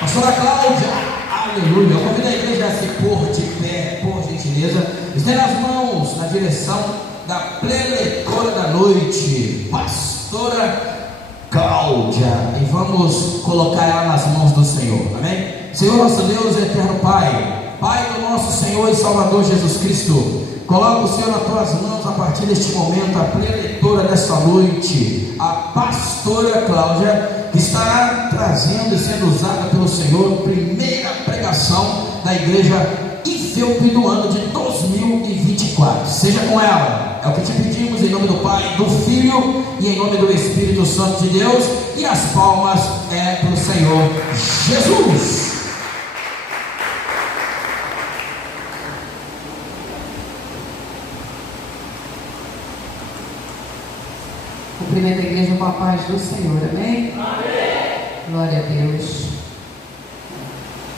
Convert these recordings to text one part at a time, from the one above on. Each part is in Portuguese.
Pastora Cláudia, aleluia. Eu convido a igreja a se pôr de pé, por gentileza. Estenda as mãos na direção da preletora da noite, Pastora Cláudia, e vamos colocar ela nas mãos do Senhor, amém? Senhor nosso Deus, eterno Pai, Pai do nosso Senhor e Salvador Jesus Cristo, coloca o Senhor nas tuas mãos a partir deste momento, a preletora desta noite, a Pastora Cláudia, que estará trazendo e sendo usada pelo Senhor, primeira pregação da igreja IFEUP do ano de 2024. Seja com ela, é o que te pedimos, em nome do Pai, do Filho e em nome do Espírito Santo de Deus, e as palmas é para o Senhor Jesus. Cumprimento a igreja com a paz do Senhor, amém? Amém. Glória a Deus.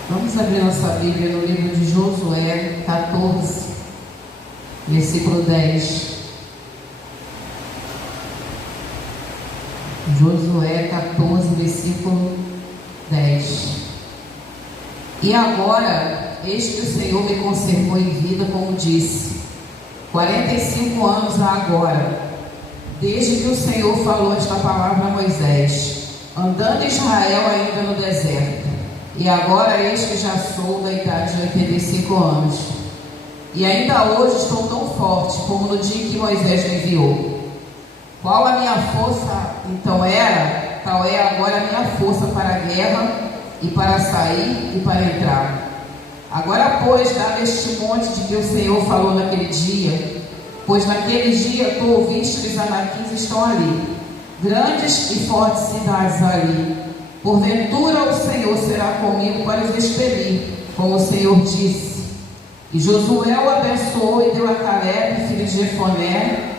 Vamos abrir nossa Bíblia no livro de Josué 14, versículo 10. Josué 14, versículo 10. E agora, eis que o Senhor me conservou em vida, como disse, 45 anos há agora, desde que o Senhor falou esta palavra a Moisés, andando Israel ainda no deserto. E agora eis que já sou da idade de 85 anos. E ainda hoje estou tão forte como no dia que Moisés me enviou. Qual a minha força então era, tal é agora a minha força para a guerra, e para sair e para entrar. Agora, pois, dá-me este monte de que o Senhor falou naquele dia, pois naquele dia tu ouviste que os anaquins estão ali, grandes e fortes cidades ali. Porventura o Senhor será comigo para os expelir, como o Senhor disse. E Josué o abençoou e deu a Caleb, filho de Jefoné,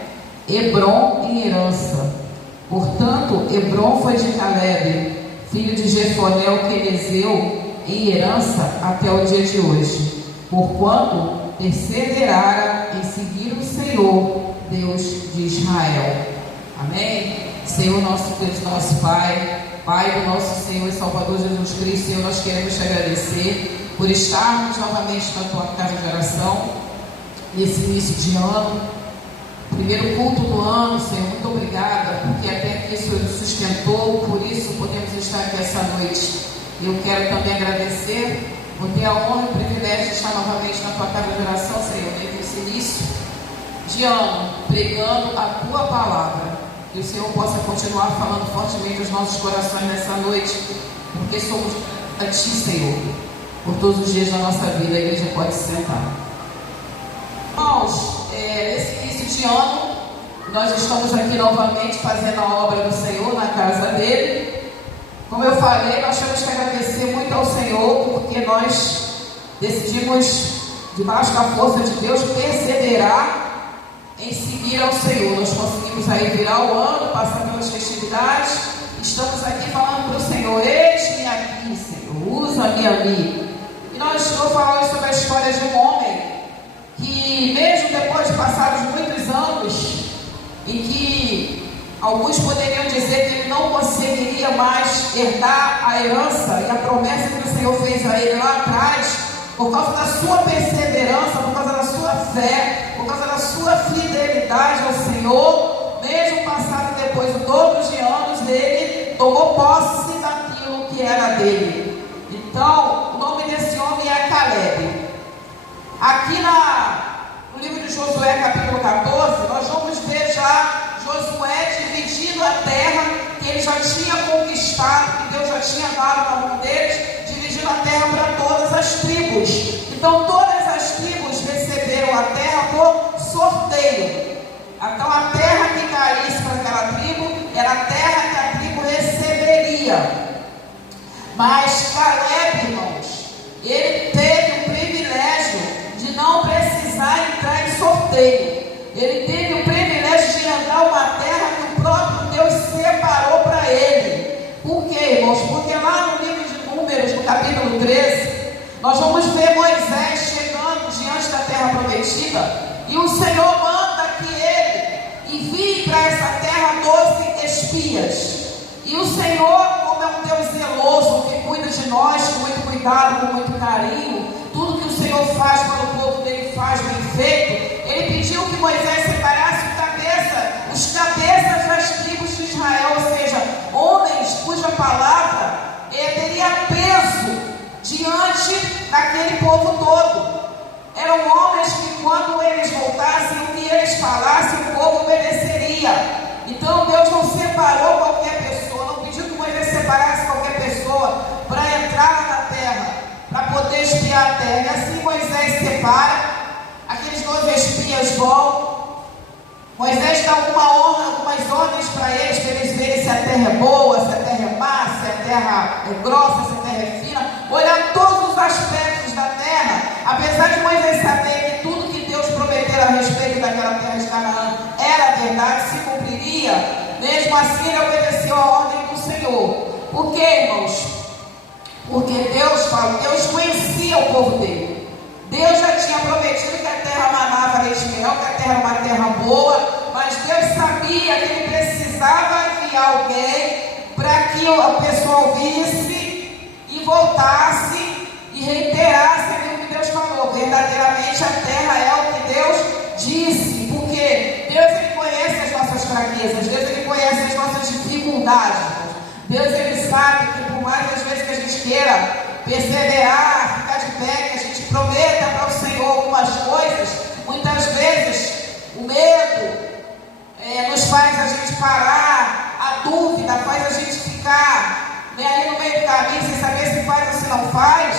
Hebrom em herança. Portanto, Hebrom foi de Caleb, filho de Jefoné o quenezeu, em herança até o dia de hoje, porquanto perseverara em seguir o Senhor, Deus de Israel. Amém? Senhor nosso Deus, nosso Pai, Pai do nosso Senhor e Salvador Jesus Cristo, Senhor, nós queremos te agradecer por estarmos novamente na tua casa de oração, nesse início de ano, primeiro culto do ano. Senhor, muito obrigada, porque até aqui o Senhor nos sustentou, por isso podemos estar aqui essa noite. Eu quero também agradecer por ter a honra e o privilégio de estar novamente na tua casa de oração, Senhor, nesse início de ano, pregando a tua palavra. Que o Senhor possa continuar falando fortemente aos nossos corações nessa noite, porque somos a ti, Senhor, por todos os dias da nossa vida. A igreja pode se sentar. Irmãos, nesse início de ano, nós estamos aqui novamente fazendo a obra do Senhor na casa dele. Como eu falei, nós temos que agradecer muito ao Senhor, porque nós decidimos, debaixo da força de Deus, perseverar em seguir ao Senhor. Nós conseguimos aí virar o ano, passar pelas festividades. Estamos aqui falando para o Senhor: eis-me aqui, Senhor, usa-me a mim. E nós estamos falando sobre a história de um homem que, mesmo depois de passados muitos anos, em que alguns poderiam dizer que ele não conseguiria mais herdar a herança e a promessa que o Senhor fez a ele lá atrás, por causa da sua perseverança, por causa da sua fé, por causa da sua fidelidade ao Senhor, mesmo passado depois de todos os anos, ele tomou posse daquilo que era dele. Então, o nome desse homem é Caleb. Aqui no livro de Josué, capítulo 14, nós vamos ver já Josué dividindo a terra que ele já tinha conquistado, que Deus já tinha dado na mão deles, dividindo a terra para todas as tribos. Então todas as tribos receberam a terra por sorteio. Então a terra que caísse para aquela tribo era a terra que a tribo receberia. Mas Caleb, irmãos, ele teve o privilégio de não precisar entrar em sorteio. Ele teve o privilégio de entrar uma terra que o próprio Deus separou para ele. Por quê, irmãos? Porque lá no livro de Números, no capítulo 13, nós vamos ver Moisés chegando diante da terra prometida, e o Senhor manda que ele envie para essa terra 12 espias. E o Senhor, como é um Deus zeloso, que cuida de nós com muito cuidado, com muito carinho. Tudo que o Senhor faz para o povo dele faz bem feito. Ele pediu que Moisés separasse os cabeças das tribos de Israel, ou seja, homens cuja palavra teria peso diante daquele povo todo. Eram homens que, quando eles voltassem, o que eles falassem, o povo obedeceria. Então Deus não separou qualquer pessoa, não pediu que Moisés separasse qualquer pessoa para entrar na terra, para poder espiar a terra. E assim Moisés separa, aqueles 12 espias vão. Moisés dá algumas ordens para eles verem se a terra é boa, se a terra é má, se a terra é grossa, se a terra é fina, olhar todos os aspectos da terra. Apesar de Moisés saber que tudo que Deus prometera a respeito daquela terra de Canaã era verdade, se cumpriria, mesmo assim ele obedeceu a ordem do Senhor. Por quê, irmãos? Porque Deus conhecia o povo dele. Deus já tinha prometido que a terra manava leite e mel, que a terra era uma terra boa, mas Deus sabia que ele precisava enviar alguém para que o pessoal visse e voltasse e reiterasse aquilo que Deus falou. Verdadeiramente a terra é o que Deus disse, porque Deus ele conhece as nossas fraquezas, Deus ele conhece as nossas dificuldades. Deus ele sabe que por mais das vezes que a gente queira perseverar, ficar de pé, que a gente prometa para o Senhor algumas coisas, muitas vezes o medo nos faz a gente parar, a dúvida faz a gente ficar ali no meio do caminho, sem saber se faz ou se não faz.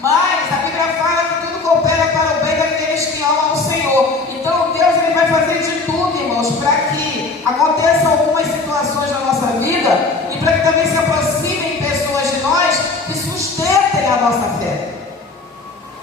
Mas a Bíblia fala que tudo coopera para o bem daqueles que amam o Senhor. Então Deus ele vai fazer de tudo, irmãos, para que aconteçam algumas situações na nossa vida e para que também se aproximem pessoas de nós que sustentem a nossa fé.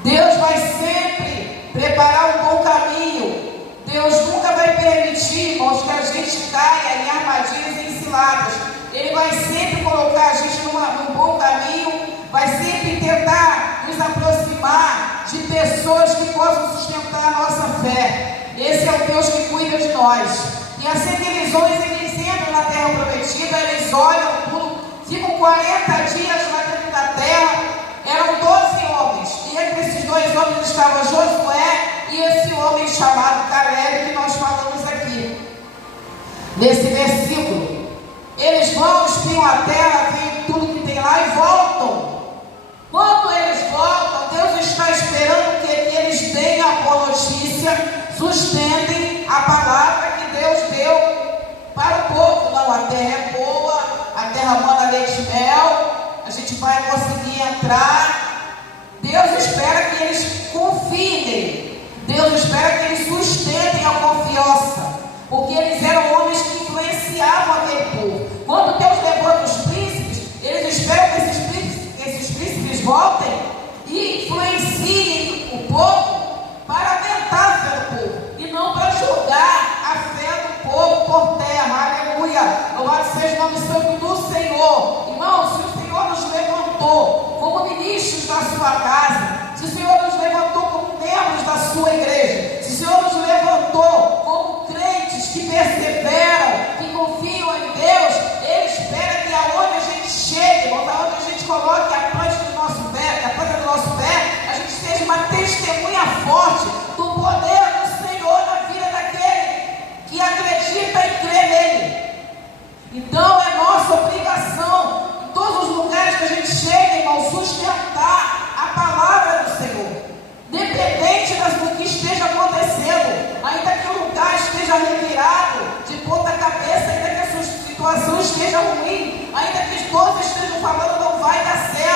Deus vai sempre preparar um bom caminho. Deus nunca vai permitir, irmãos, que a gente caia em armadilhas e em ciladas. Ele vai sempre colocar a gente num bom caminho, vai sempre tentar nos aproximar de pessoas que possam sustentar a nossa fé. Esse é o Deus que cuida de nós. E assim que eles entram na terra prometida, eles olham tudo, ficam 40 dias lá dentro da terra. Eram 12 homens, e entre esses 2 homens estava Josué e esse homem chamado Caleb, que nós falamos aqui nesse versículo. Eles vão, espiam a terra, veem tudo que tem lá e voltam. Quando eles voltam, Deus está esperando que eles deem a boa notícia, sustentem a palavra que Deus deu para o povo. Não, a terra é boa, a terra manda leite e mel, a gente vai conseguir entrar. Deus espera que eles confiem nele. Deus espera que eles sustentem a confiança, porque eles eram homens que influenciavam aquele povo. Quando Deus levanta os príncipes, eles esperam que esses príncipes voltem e influenciem o povo para aumentar a fé do povo, e não para jogar a fé do povo por terra. Aleluia! Louvado seja o nome santo do Senhor. Irmãos, se o Senhor nos levantou como ministros da sua casa, se o Senhor nos levantou como membros da sua igreja, se o Senhor nos levantou como crentes que perseveram, que confiam em Deus, Ele espera que aonde a gente chegue, aonde a gente coloque a planta do nosso pé, a gente seja uma testemunha forte do poder do Senhor na vida daquele que acredita e crê nele. Então é nossa obrigação, em todos os lugares que a gente chega, irmão, sustentar a palavra do Senhor, dependente do que esteja acontecendo, ainda que o lugar esteja revirado de ponta cabeça, ainda que a sua situação esteja ruim, ainda que todos estejam falando não vai dar certo.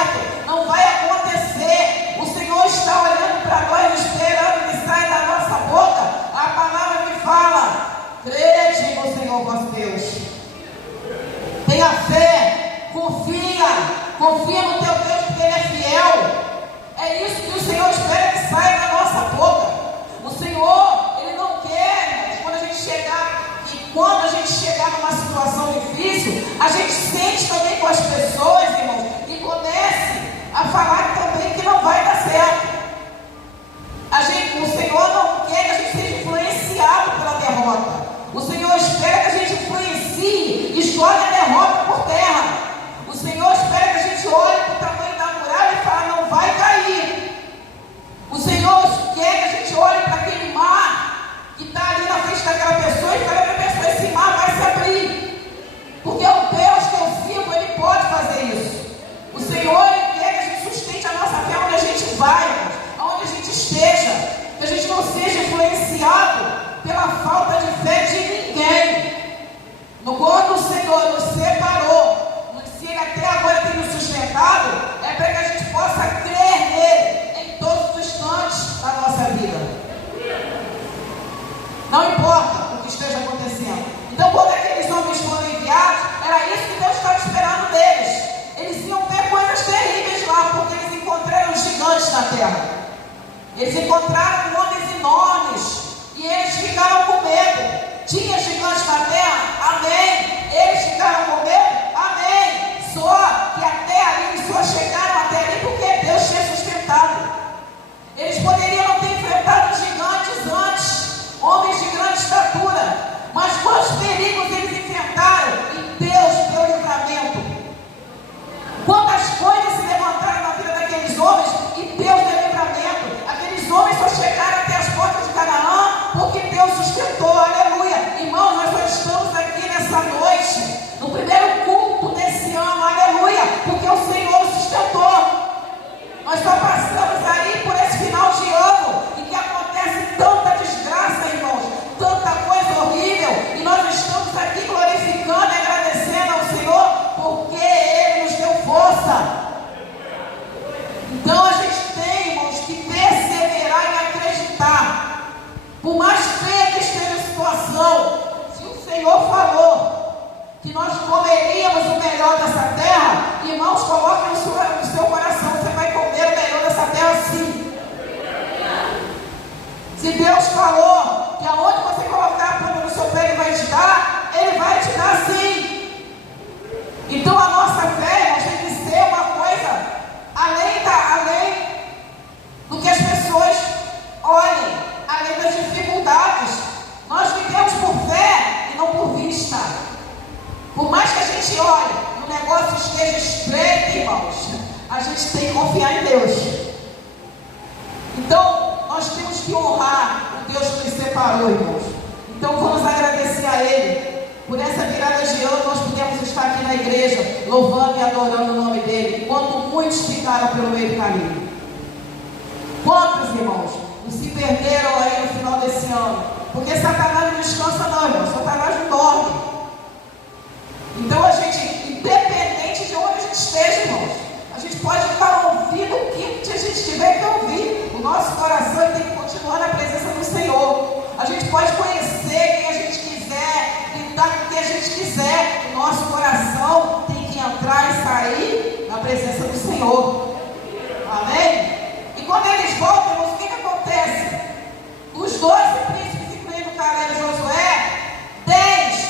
terra. Eles encontraram homens enormes e eles ficaram com medo. Tinha gigantes na terra? Amém. Eles ficaram com medo? Amém. Só que até ali, eles só chegaram até ali porque Deus tinha sustentado. Eles poderiam não ter enfrentado gigantes antes, homens de grande estatura, mas quantos perigos eles enfrentaram e Deus deu livramento. Quantas coisas se levantaram na vida daqueles homens e Deus deu livramento. Aqueles homens só chegaram até as portas de Canaã porque Deus sustentou. Aleluia. Irmãos, nós só estamos aqui nessa noite, no primeiro culto desse ano. Aleluia. Porque o Senhor nos sustentou. Nós só passamos aí por esse final de ano em que acontece tanta desgraça, irmãos, tanta coisa horrível, e nós estamos aqui glorificando e agradecendo ao Senhor porque Ele nos deu força. Então a gente tem, irmãos, que perseverar e acreditar. Por mais feia que esteja a situação, se o Senhor falou que nós comeríamos o melhor dessa terra, irmãos, coloquem no seu coração, você vai comer o melhor dessa terra sim. Se Deus falou que aonde você colocar a planta do seu pé Ele vai te dar sim. Então a nossa fé, irmãos, tem que ser uma coisa além do que as pessoas olhem, além das dificuldades. Nós vivemos por fé e não por vista. Por mais que a gente olhe, o negócio esteja estreito, irmãos, a gente tem que confiar em Deus. Então, nós temos que honrar o Deus que nos separou, irmãos. Então, vamos agradecer a Ele. Por essa virada de ano, nós pudemos estar aqui na igreja, louvando e adorando o nome dEle, enquanto muitos ficaram pelo meio do caminho. Quantos, irmãos, não se perderam aí no final desse ano? Porque Satanás não descansa não, irmãos. Satanás não dorme. Então a gente, independente de onde a gente esteja, irmãos, a gente pode estar ouvindo o que a gente tiver que ouvir. O nosso coração tem que continuar na presença do Senhor. A gente pode conhecer quem a gente quiser, lidar com quem a gente quiser. O nosso coração tem que entrar e sair na presença do Senhor. Amém? E quando eles voltam, irmãos, o que acontece? Os 12 príncipes, incluindo Caleb e Josué, 10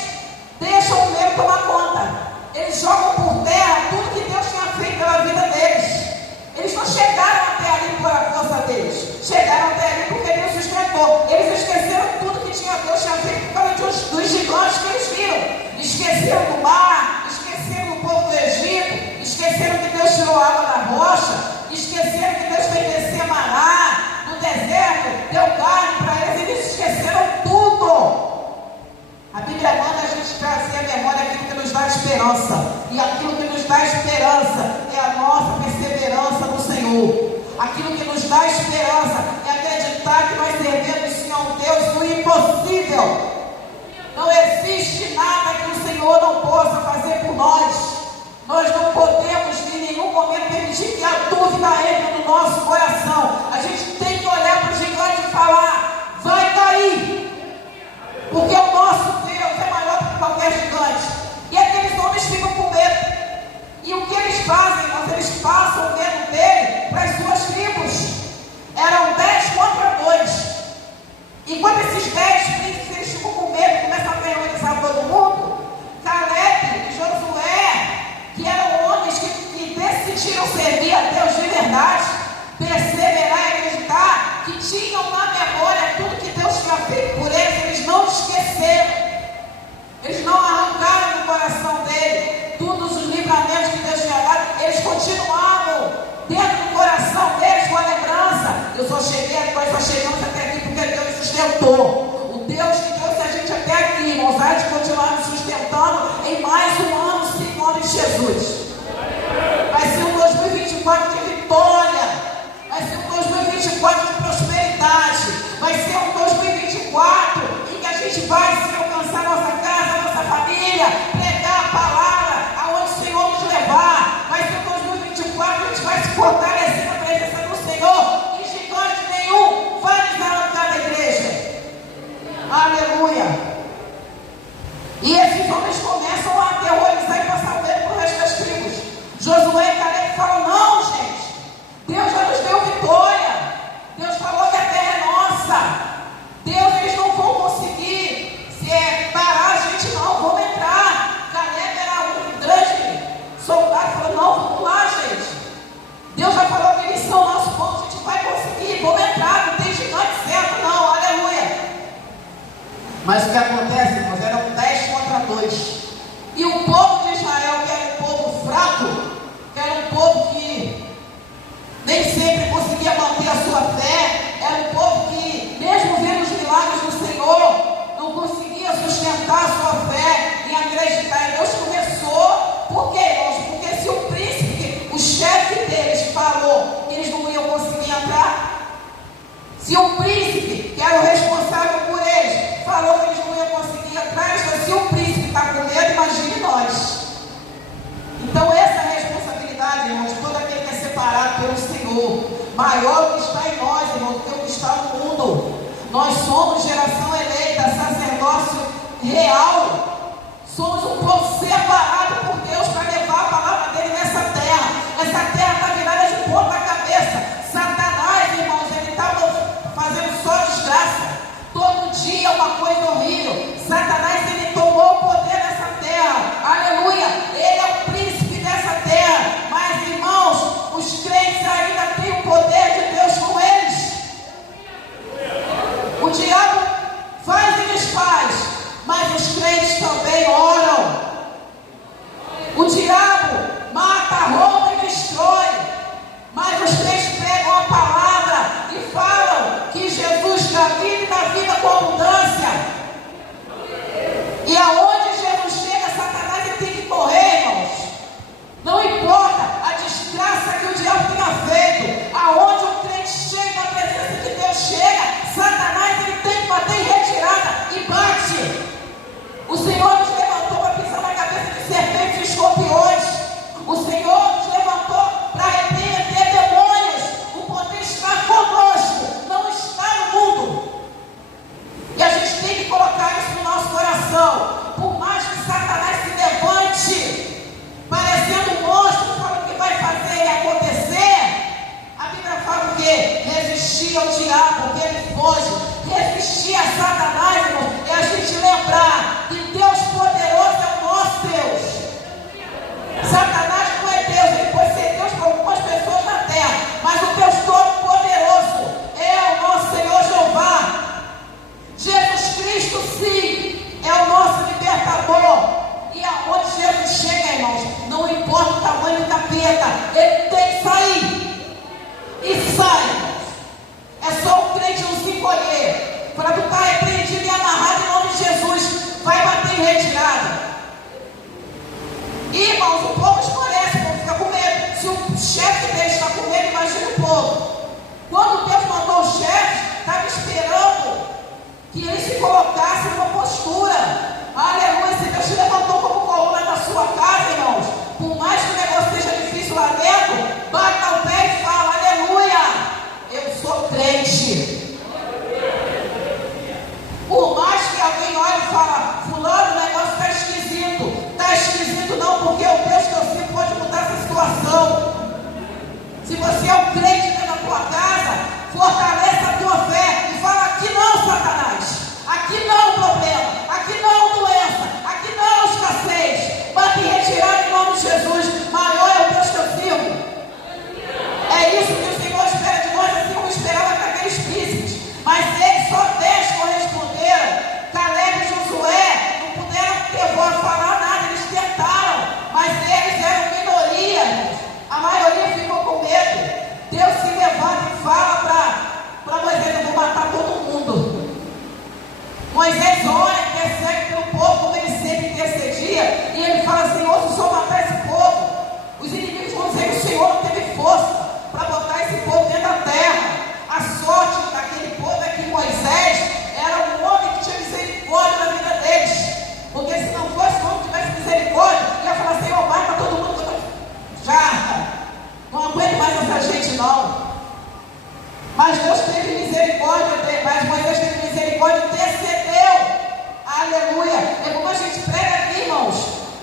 deixam o medo tomar conta. Eles jogam por terra tudo que Deus tinha feito pela vida deles. Eles não chegaram até ali por a força deles. Chegaram até ali porque Deus sustentou. Eles esqueceram tudo que Deus tinha feito por causa dos gigantes que eles viram. Esqueceram do mar, esqueceram do povo do Egito, esqueceram que Deus tirou a água da rocha, esqueceram que Deus fez descer maná no deserto, deu carne para eles. Eles esqueceram tudo. A Bíblia manda a gente trazer à memória aquilo que nos dá esperança. E aquilo que nos dá esperança é a nossa perseverança no Senhor. Aquilo que nos dá esperança é acreditar que nós servimos sim a um Deus do impossível. Não existe nada que o Senhor não possa fazer por nós. Nós não podemos em nenhum momento permitir que a dúvida entre no nosso coração. A gente tem que olhar para o gigante e falar: vai cair. Porque o nosso Deus é maior do que qualquer gigante. E aqueles homens ficam com medo. E o que eles fazem? Eles passam o medo dele para as suas tribos. Eram 10 contra 2. Enquanto esses 10 príncipes eles ficam com medo, começam a aterrorizar todo mundo, Caleb e Josué, que eram homens que decidiram servir a Deus de verdade, perseverar e acreditar, que tinham na memória tudo que Deus tinha feito por eles, eles não esqueceram. Eles não arrancaram do coração dele todos os livramentos que Deus tinha dado. Eles continuavam dentro do coração deles com a lembrança: nós só chegamos até aqui porque Deus nos sustentou. O Deus que trouxe a gente até aqui, irmãos, há de continuar nos sustentando em mais um ano, sim, em nome de Jesus. Vai ser um 2024 de vitória. Vai ser um 2024 de prosperidade. Vai ser um 2024 em que a gente vai se alcançar nossa casa, nossa família, pregar a palavra aonde o Senhor nos levar. Vai ser um 2024 que a gente vai se fortalecer na presença do Senhor e gigante nenhum vai nos arrancar da igreja. Aleluia. E esses homens começam a aterrorizar e passar o dedo para o resto das tribos. Josué e Caleb falam: não, gente. Mas o que acontece, irmãos, eram 10 contra 2. E o povo de Israel, que era um povo fraco, que era um povo que nem sempre conseguia manter a sua fé, era um povo que, mesmo vendo os milagres do Senhor, não conseguia sustentar a sua fé em acreditar em Deus. Começou, por quê, irmãos? Porque se o príncipe, o chefe deles, falou que eles não iam conseguir entrar, se o príncipe, que era o responsável por eles, falou que eles não iam conseguir entrar, se o príncipe está com medo, imagine nós. Então essa responsabilidade, irmãos, todo aquele que é separado pelo Senhor, maior o que está em nós, irmãos, do que o que está no mundo. Nós somos geração eleita, sacerdócio real. Somos um povo separado por Deus para levar a palavra dele nessa terra. Essa terra está virada de ponta cabeça. Satanás, irmãos, ele está fazendo só desgraça. Todo dia uma coisa horrível. Satanás, ele tomou o poder nessa terra. Aleluia. Ele é o príncipe dessa terra. Mas, irmãos, os crentes ainda têm o poder de Deus com eles. O diabo faz e desfaz, mas os crentes também oram. O diabo mata, rouba e destrói, mas os crentes pregam a palavra e falam que Jesus dá vida e dá vida com abundância. E aonde Jesus chega, Satanás ele tem que correr, irmãos. Não importa a desgraça que o diabo tenha feito, aonde o crente chega, a presença de Deus chega, Satanás ele tem que bater em retirada e bate. O Senhor nos levantou para pisar na cabeça de serpentes e escorpiões. O Senhor nos levantou para repreender demônios. O poder está conosco, não está no mundo. E a gente tem que colocar isso no nosso coração. Por mais que Satanás se levante, parecendo um monstro, falando que vai fazer e acontecer, a Bíblia fala o quê? Resistir ao diabo, que ele foge. Resistir a Satanás, irmão, é a gente lembrar que Deus poderoso é o nosso Deus. Satanás não é Deus, ele pode ser Deus para algumas pessoas na terra, mas o Deus Todo-Poderoso é o nosso Senhor Jeová. Jesus Cristo, sim, é o nosso libertador. E aonde Jesus chega, irmãos, não importa o tamanho do capeta, ele tem que sair. E sai, irmãos. É só o crente não se encolher. Para tu estar repreendido e amarrado em nome de Jesus, vai bater em retirada. E, irmãos, o povo esclarece, o povo fica com medo. Se o chefe dele está com medo, imagina o povo. Quando Deus mandou o chefe, estava esperando que ele se colocasse numa postura. Aleluia, se Deus te levantou como coluna da sua casa, irmãos, por mais que o negócio seja difícil lá dentro, bata o pé e fala, aleluia, eu sou crente. Por mais que alguém olhe e fala, fulano, o negócio está esquisito. Está esquisito não, porque o Deus que eu sirvo pode mudar essa situação. Se você é um crente dentro da tua casa, fortaleça a tua fé e fala, aqui não, Satanás. Aqui não problema, aqui não doença, aqui não escassez. Bate em retirada em nome de Jesus. Maior é o Deus que eu sirvo. É isso que o Senhor espera de nós, assim como esperava daqueles príncipes. Mas eles só 10 corresponderam. Caleb e Josué não puderam ter voz falar nada, eles tentaram, mas eles eram minoria. A maioria ficou com medo. Deus se levanta e fala para Moisés, eu vou matar todo mundo. Moisés ora, intercede pelo povo, como ele sempre intercedia, e ele fala, Senhor, se o Senhor matar esse povo, os inimigos vão dizer que o Senhor não teve força para botar esse povo dentro da terra. A sorte daquele povo é que Moisés era um homem que tinha misericórdia na vida deles, porque se não fosse um homem que tivesse misericórdia, ia falar, Senhor, mata todo mundo, já, não aguento mais essa gente não. Mas Deus teve misericórdia, mas Moisés teve misericórdia e intercedeu. Aleluia. É como a gente prega aqui, irmãos.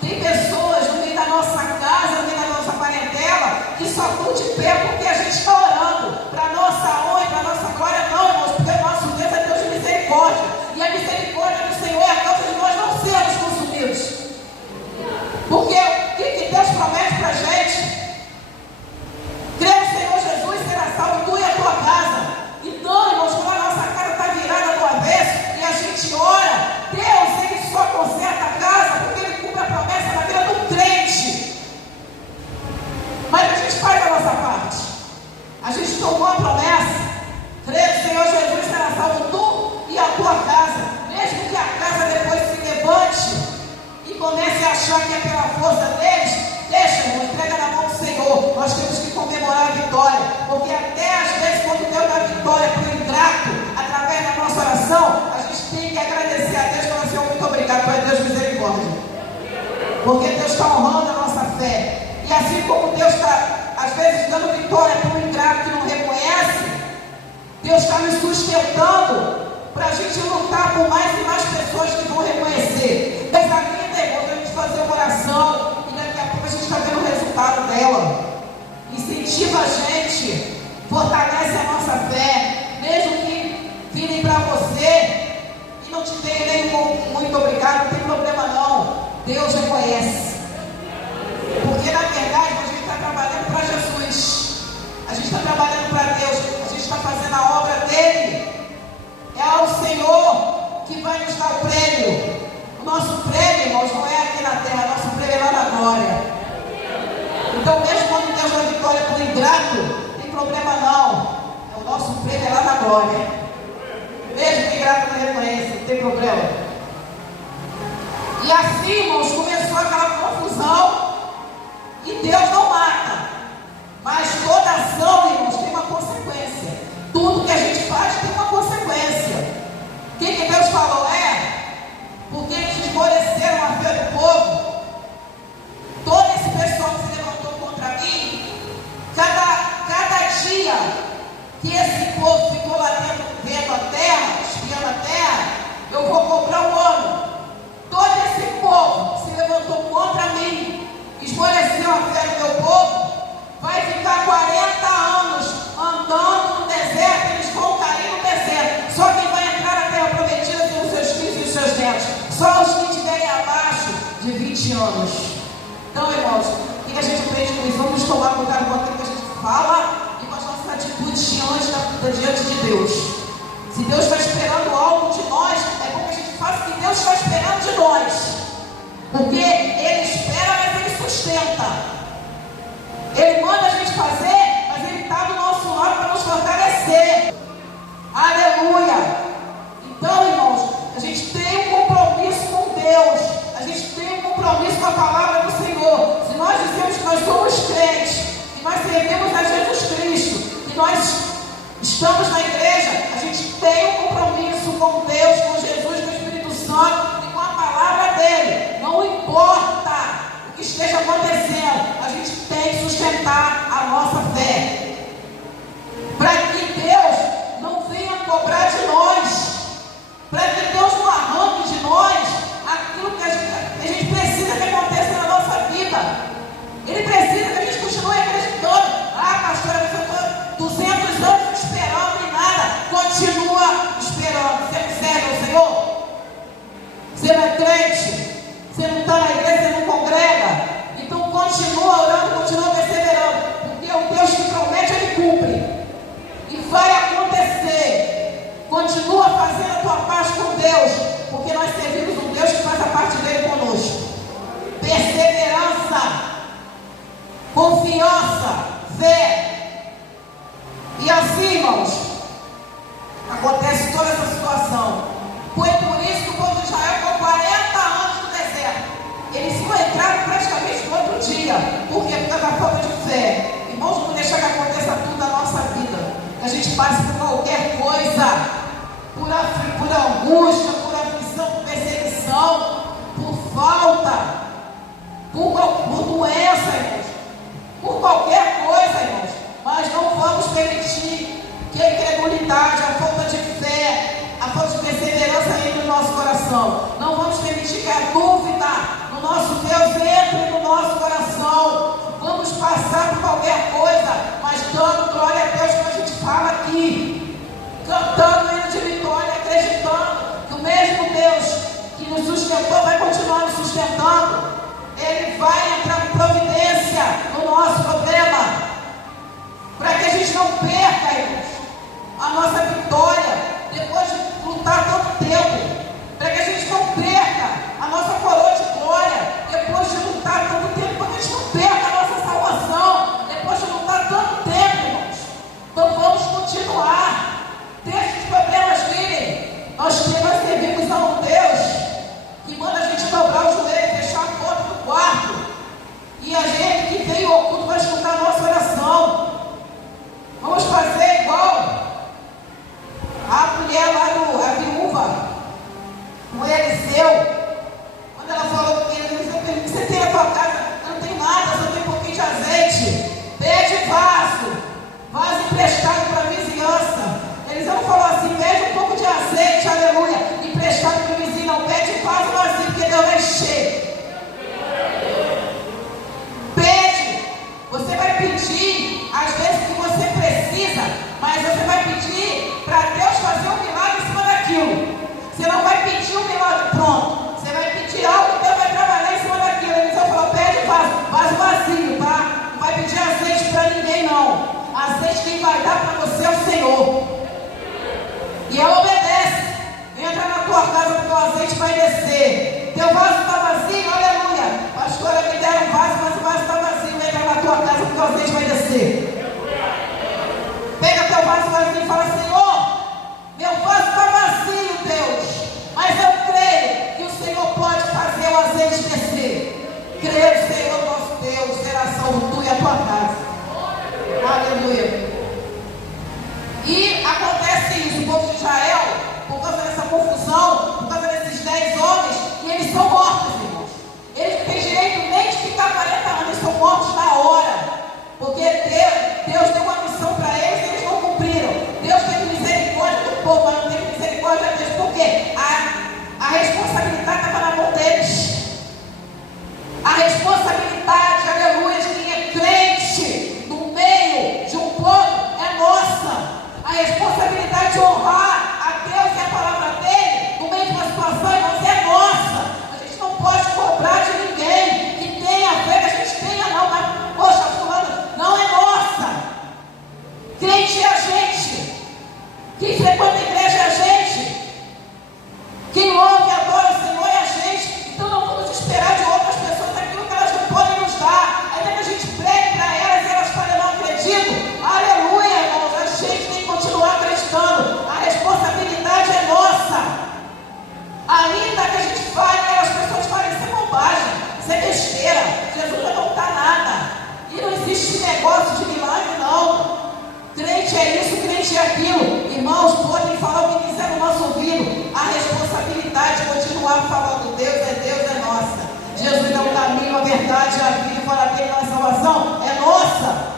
Tem pessoas no meio da nossa casa, no meio da nossa parentela, que só estão de pé porque a gente está orando. Para a nossa honra e para a nossa glória, não, irmãos, porque o nosso Deus é Deus de misericórdia. E a misericórdia do Senhor é a causa de nós não sermos consumidos. Porque o que Deus promete para a gente? Crê no Senhor Jesus, será salvo, tu e a tua casa. E não, irmãos, com a nossa gente tomou a promessa. Crê no Senhor Jesus, será salvo tu e a tua casa. Mesmo que a casa depois se levante e comece a achar que é pela força deles, deixa, irmão, entrega na mão do Senhor. Nós temos que comemorar a vitória, porque até às vezes, quando Deus dá vitória para o ingrato, através da nossa oração, a gente tem que agradecer a Deus e falar: Senhor, muito obrigado, Pai Deus, misericórdia. Porque Deus está honrando a nossa fé. E assim como Deus está, às vezes, dando vitória para um ingrato que não reconhece, Deus está nos sustentando para a gente lutar por mais e mais pessoas que vão reconhecer. Coisa linda, irmão, a gente fazer uma oração e daqui a pouco a gente está vendo o resultado dela. Incentiva a gente, fortalece a nossa fé, mesmo que virem para você e não te deem nem muito obrigado, não tem problema não. Deus reconhece. Porque na verdade a gente está trabalhando para Jesus, a gente está trabalhando para Deus, a gente está fazendo a obra dele. É ao Senhor que vai nos dar o prêmio. O nosso prêmio, irmãos, não é aqui na terra, o nosso prêmio é lá na glória. Então, mesmo quando Deus dá vitória para o ingrato, não tem problema não. O nosso prêmio é lá na glória. Mesmo que o ingrato não reconheça, não tem problema. E assim, irmãos, começou aquela confusão. E Deus não mata. Mas toda ação, irmãos, tem uma consequência. Tudo que a gente faz tem uma consequência. O que Deus falou porque eles esmoreceram a fé do povo. Todo esse pessoal que se levantou contra mim, cada dia que esse povo ficou lá dentro, vendo a terra, espiando a terra, eu vou cobrar um ano. Todo esse povo se levantou contra mim, esmoreceu a fé do meu povo, vai ficar 40 anos andando no deserto, eles vão cair no deserto. Só quem vai entrar na terra prometida são os seus filhos e os seus netos. Só os que estiverem abaixo de 20 anos. Então, irmãos, o que a gente aprende com isso? Vamos tomar cuidado com aquilo que a gente fala e com as nossas atitudes diante de Deus. Se Deus está esperando algo de nós, é bom que a gente faça o que Deus está esperando de nós. Porque Ele espera, mas Ele sustenta. Ele manda a gente fazer, mas Ele está do nosso lado para nos fortalecer. Aleluia! Então, irmãos, a gente tem um compromisso com Deus. A gente tem um compromisso com a palavra do Senhor. Se nós dizemos que nós somos crentes, que nós servimos a Jesus Cristo, que nós estamos na igreja, a gente tem um compromisso com Deus, com Jesus, com o Espírito Santo e com a palavra dele. Não importa o que esteja acontecendo, a gente tem que sustentar a nossa fé, para que Deus não venha cobrar de nós, para que Deus não arranque de nós aquilo que a gente precisa que aconteça na nossa vida. Ele precisa que a gente continue acreditando. Pastora, eu estou 200 anos esperando e nada. Continua esperando. Você não serve ao Senhor? Você não é crente? Você não está na igreja, você não congrega? Então continua orando, continua perseverando, porque o Deus que promete, Ele cumpre. E vai acontecer. Continua fazendo a tua parte com Deus, porque nós servimos um Deus que faz a parte dele conosco. Perseverança, confiança, fé. E assim, irmãos, acontece toda essa situação. Foi por isso que o povo de Israel ficou 40 anos no deserto. Eles não entraram praticamente no outro dia. Por quê? Por causa da falta de fé. Irmãos, não deixar que aconteça tudo na nossa vida. Que a gente passe por qualquer coisa, por angústia, por aflição, por perseguição, por falta, por doença, irmãos, por qualquer coisa, irmãos. Mas não vamos permitir que a incredulidade, a falta de fé, a falta de perseverança entre no nosso coração. Não vamos permitir que a dúvida no nosso Deus entre no nosso coração. Vamos passar por qualquer coisa, mas dando glória a Deus, como a gente fala aqui, cantando hino de vitória, acreditando que o mesmo Deus que nos sustentou vai continuar nos sustentando. Ele vai entrar com providência no nosso problema, para que a gente não perca, irmãos, a nossa vitória depois de lutar tanto tempo, para que a gente não perca a nossa coroa de glória depois de lutar tanto tempo, para que a gente não perca a nossa salvação depois de lutar tanto tempo, irmãos. Azeite quem vai dar para você é o Senhor. E ela obedece. Entra na tua casa porque o azeite vai descer. Teu vaso está vazio, aleluia. Pastora, me deram um vaso, mas o vaso está vazio. Entra na tua casa porque o azeite vai descer. Pega teu vaso vazio e fala: Senhor, meu vaso está vazio, Deus, mas eu creio que o Senhor pode fazer o azeite descer. Creio, Senhor nosso Deus, será salvo tu e a tua casa. Aleluia. E acontece isso, o povo de Israel, por causa dessa confusão, por causa desses 10 homens, e eles são mortos, irmãos. Eles não têm direito nem de ficar 40 anos, eles são mortos na hora. Porque Deus deu uma missão para eles e eles não cumpriram. Deus teve misericórdia do povo, mas não teve misericórdia deles, porque a responsabilidade estava na mão deles. A responsabilidade, aleluia, de quem é crente no meio de um povo é nossa. A responsabilidade de honrar a Deus e a palavra dele no meio de uma situação, irmãos, é nossa. A gente não pode cobrar de ninguém que tenha fé, que a gente tenha não, mas, poxa, fulano, não é nossa. Crente é a gente. Quem frequenta a igreja é a gente. Quem ouve e adora o Senhor é a gente. Então não vamos esperar de outras pessoas aquilo que elas não podem nos dar. Ainda que a gente pregue para elas e elas falem: não acredito. Aleluia, irmãos. A gente tem que continuar acreditando. A responsabilidade é nossa. Ainda que a gente fale, as pessoas falem: isso é bobagem, isso é besteira, Jesus não vai contar nada. E não existe negócio de milagre, não. Crente é isso, crente é aquilo. Irmãos, podem falar o que quiser no nosso ouvido. A responsabilidade de continuar falando: Deus é nossa. Jesus é o caminho, a verdade, a vida, e fala dele na salvação é nossa.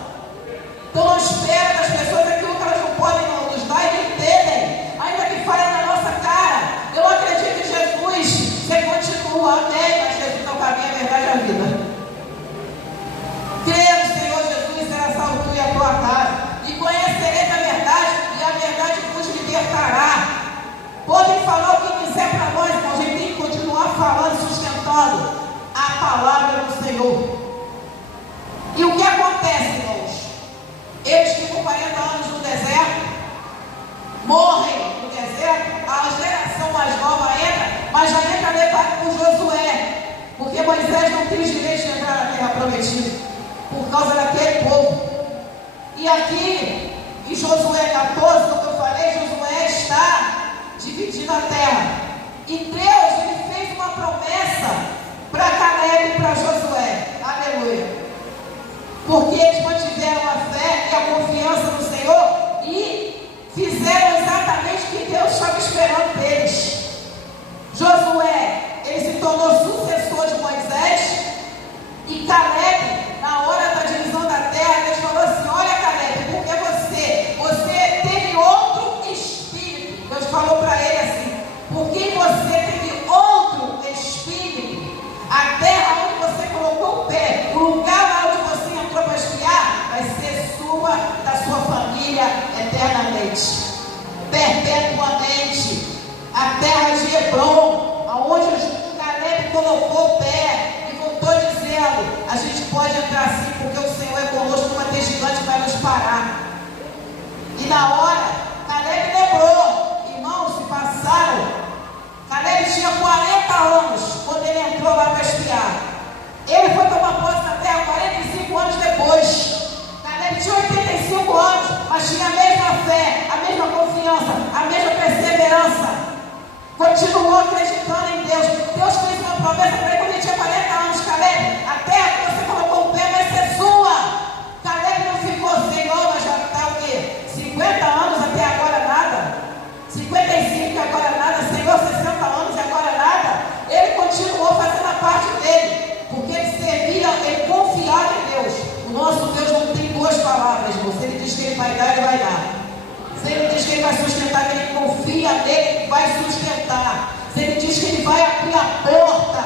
Então não espera das pessoas aquilo que elas não podem nos dar e não entendem. Ainda que falem na nossa cara: eu acredito em Jesus. Você continua, amém, mas Jesus é o caminho, a verdade e a vida. Creia no Senhor Jesus, será salvo tu e a tua casa. E conhecereis a verdade, e a verdade vos libertará. Podem falar o que quiser para nós, irmãos. A gente tem que continuar falando, sustentando a palavra do Senhor. E o que acontece, irmãos? Eles ficam 40 anos no deserto, morrem no deserto, a geração mais nova entra, mas já entra levado por Josué, porque Moisés não tem direito de entrar na terra prometida, por causa daquele povo. E aqui, em Josué 14, como eu falei, Josué está dividindo a terra. E Deus, ele fez uma promessa para Caleb e para Josué. Aleluia. Porque eles mantiveram a fé e a confiança no Senhor e fizeram exatamente o que Deus estava esperando deles. Josué, ele se tornou sucessor de Moisés. E Caleb, na hora da divisão da terra, Deus falou assim: olha, Caleb, porque você teve outro espírito. Deus falou para ele assim: porque você teve outro espírito, a terra onde você colocou o pé, o lugar lá onde você entrou para espiar, vai ser sua, da sua família eternamente, perpetuamente. A terra de Hebron, aonde Caleb colocou o pé, estou dizendo, a gente pode entrar assim porque o Senhor é conosco, uma gigante vai nos parar. E na hora, Caleb lembrou, irmãos, se passaram. Caleb tinha 40 anos quando ele entrou lá para espiar. Ele foi tomar posse da terra 45 anos depois. Caleb tinha 85 anos, mas tinha a mesma fé, a mesma confiança, a mesma perseverança. Continuou acreditando em Deus. Deus fez uma promessa para ele quando ele tinha 40 anos. Caleb, a terra que você colocou o pé vai ser sua. Caleb não ficou sem, mas já está o quê? 50 anos até agora nada. 55 e agora nada. Senhor, 60 anos e agora nada. Ele continuou fazendo a parte dele, porque ele servia, ele confiava em Deus. O nosso Deus não tem duas palavras, irmão. Se ele diz que ele vai dar, ele vai dar. Se ele diz que ele vai sustentar, que ele confia nele, vai sustentar. Se ele diz que ele vai abrir a porta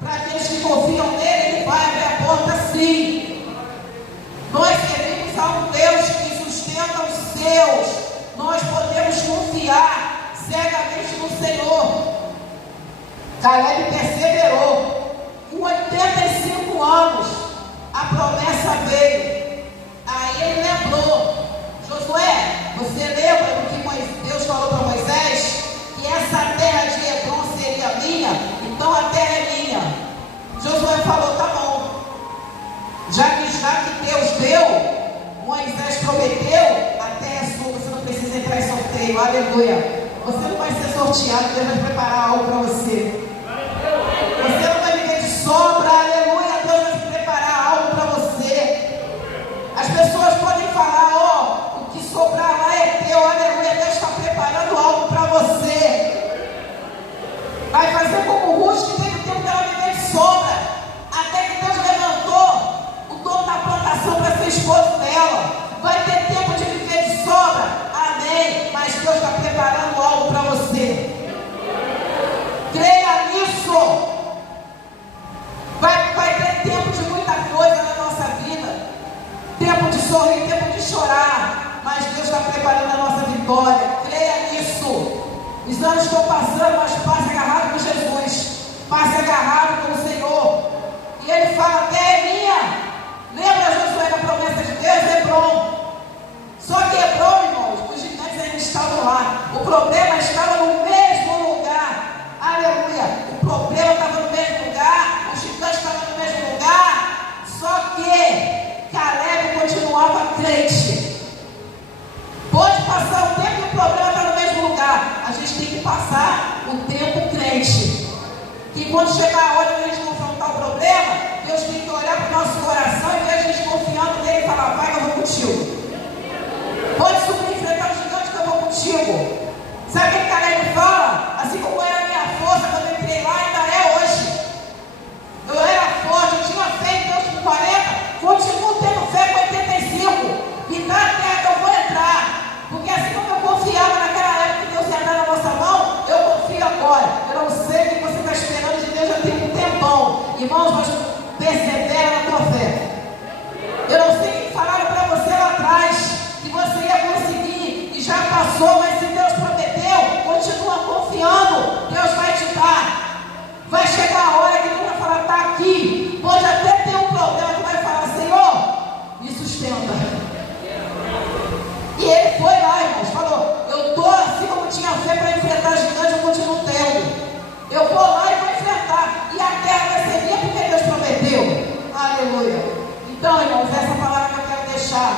para aqueles que confiam nele, ele vai abrir a porta sim. Nós servimos a um Deus que sustenta os seus. Nós podemos confiar cegamente no Senhor. Caleb perseverou. Com 85 anos, a promessa veio. Aí ele lembrou: Josué, você lembra do que Deus falou para Moisés? Que essa terra de Hebron seria minha? Então a terra é minha. Josué falou: tá bom. Já que Deus deu, Moisés prometeu, a terra é sua, você não precisa entrar em sorteio. Aleluia. Você não vai ser sorteado, Deus vai preparar algo para você. Você não vai viver de sobra, aleluia. Deus vai preparar algo para você. As pessoas podem falar: ó, o que sobrar lá é teu, aleluia. Deus está preparando algo para você. Vai fazer como o Ruth, que teve tempo dela viver de sobra, até que Deus levantou o dono da plantação para ser esposo dela. Vai ter tempo de viver de sobra, amém. Mas Deus está preparando algo para você. Creia nisso. Vai ter tempo de muita coisa na nossa vida. Tempo de sorrir, tempo de chorar. Mas Deus está preparando a nossa vitória. Creia nisso. Os anos estão passando, mas passe agarrado com Jesus. Passe agarrado com o Senhor. E ele fala: a terra é minha. Lembra, Josué, da promessa de Deus? Hebron. Só que Hebron, irmãos, os gigantes ainda estavam lá. O problema estava no mesmo lugar. Aleluia. O problema estava no mesmo lugar. Os gigantes estavam no mesmo lugar. Só que Caleb continuava crente. Pode passar o tempo e o problema está no mesmo lugar. A gente tem que passar o tempo crente. Que quando chegar a hora de a gente confrontar o problema, Deus tem que olhar para o nosso coração e ver a gente confiando nele e falar: vai, eu vou contigo. Pode subir e enfrentar o gigante que eu vou contigo. Sabe o que Caleb fala? Assim como era a minha força quando eu entrei lá, ainda é hoje. Eu era forte, eu tinha fé em Deus com 40, continuo tendo fé com 85. E na terra eu vou entrar. Porque assim como eu confiava naquela época que Deus ia dar na nossa mão, eu confio agora. Eu não sei o que você está esperando de Deus, já tem um tempão. Irmãos, mas persevera na tua fé. Eu não sei o que falaram para você lá atrás, que você ia conseguir e já passou, mas se Deus prometeu, continua confiando. Deus vai te dar. Vai chegar a hora que Deus vai falar: está aqui. Pode até ter um problema, que vai falar: Senhor, me sustenta. E ele foi lá, irmãos, falou: eu estou assim como tinha fé para enfrentar gigantes, eu continuo tendo. Eu vou lá e vou enfrentar. E a terra vai ser minha porque Deus prometeu. Aleluia. Então, irmãos, essa palavra que eu quero deixar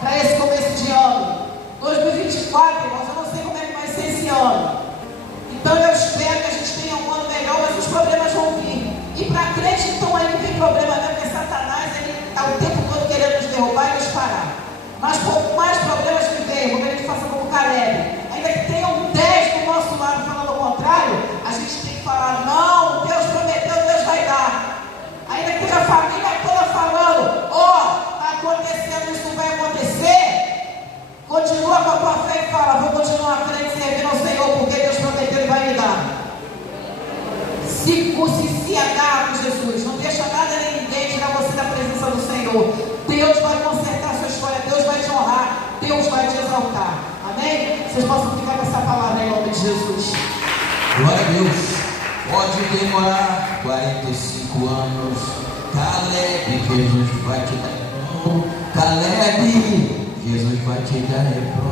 para esse começo de ano. 2024, irmãos, eu não sei como é que vai ser esse ano. Então eu espero que a gente tenha um ano melhor, mas os problemas vão vir. E para crente, então, aí não tem problema, né? Porque Satanás, ele está o tempo todo querendo nos derrubar e nos parar. Mas por mais problemas que venham, como a gente faça como Caleb, ainda que tenham 10 do nosso lado falando o contrário, a gente tem que falar: não, Deus prometeu, Deus vai dar. Ainda que a família toda falando: ó, está acontecendo, isso não vai acontecer, continua com a tua fé e fala: vou continuar crente, servindo ao Senhor, porque Deus prometeu e vai me dar. Se agarra com Jesus, não deixa nada nem ninguém tirar você da presença do Senhor. Deus vai consertar a sua história, Deus vai te honrar, Deus vai te exaltar. Amém? Vocês possam ficar com essa palavra em nome de Jesus. Glória a Deus. Pode demorar 45 anos. Caleb, Jesus vai te dar. Caleb, Jesus vai te dar.